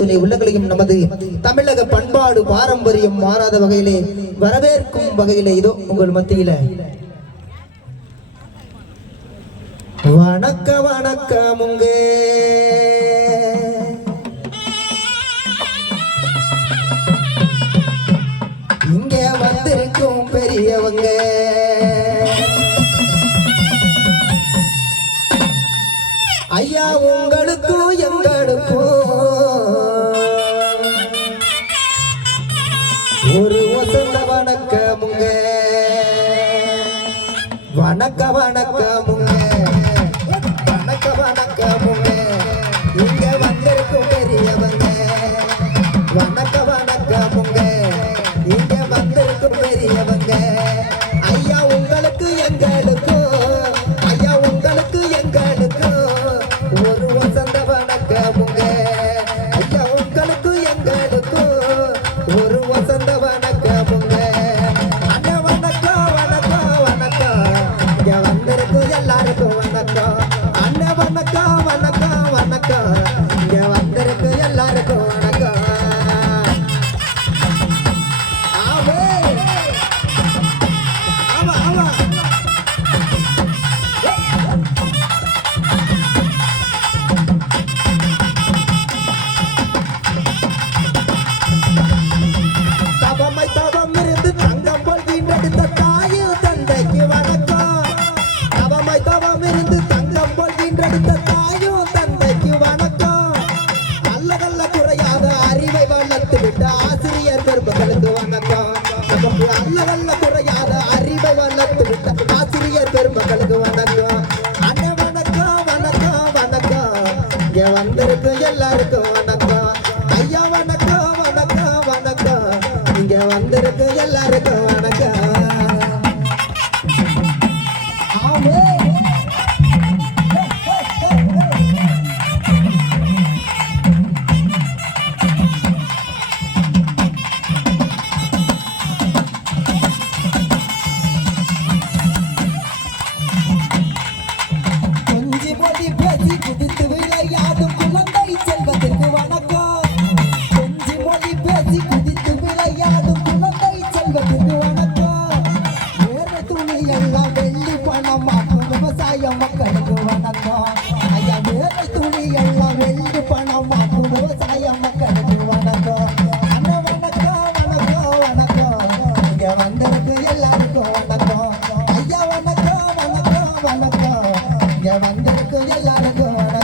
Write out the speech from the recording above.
அத்துணை உள்ளங்களையும் நமது தமிழக பண்பாடு பாரம்பரியம் மாறாத வகையிலே வரவேற்கும் வகையிலே இதோ உங்கள் மத்தியில வணக்க வணக்கமுங்க. இங்க வந்திருக்கும் பெரியவங்க ஐயா உங்களுக்கும் எங்களுக்கும் ஒரு வசந்த வணக்கமுங்க. வணக்க வணக்கமுங்க. வணக்க வணக்கமுங்க. இங்க வந்திருக்கும் பெரியவங்க வணக்க வணக்கமுங்க. இங்க வந்திருக்கும் பெரியவங்க ஐயா உங்களுக்கு எங்களுக்கும் ஐயா உங்களுக்கு எங்களுக்கும் ஒரு வசந்த வணக்கமுங்க. ஐயா உங்களுக்கு எங்களுக்கும் ஒரு வசந்த வணக்கமுங்க. அண்ணா வணக்கம் வணக்கம் வணக்கம். இங்க வந்திருக்கும் எல்லாருக்கும் வணக்கம். அண்ணா வணக்கம் வணக்கம் வணக்கம். இங்க வந்திருக்கும் எல்லாருக்கும் வணக்கம். ஆசிரியர் பெருமக்களுக்கு வணக்கம். நமக்கு அல்லவல்ல குறையாத அறிவை வளர்த்து விட்ட ஆசிரியர் பெருமக்களுக்கு வணக்கம். அண்ணன் வணக்கம் வணக்கம் வணக்கம். இங்க வந்திருக்கு எல்லாருக்கும் வணக்கம். ஐயா வணக்கம் வணக்கம் வணக்கம். இங்க வந்திருக்கு எல்லாருக்கும் வணக்கம். குதித்து விளையாடும் குழந்தை செல்வ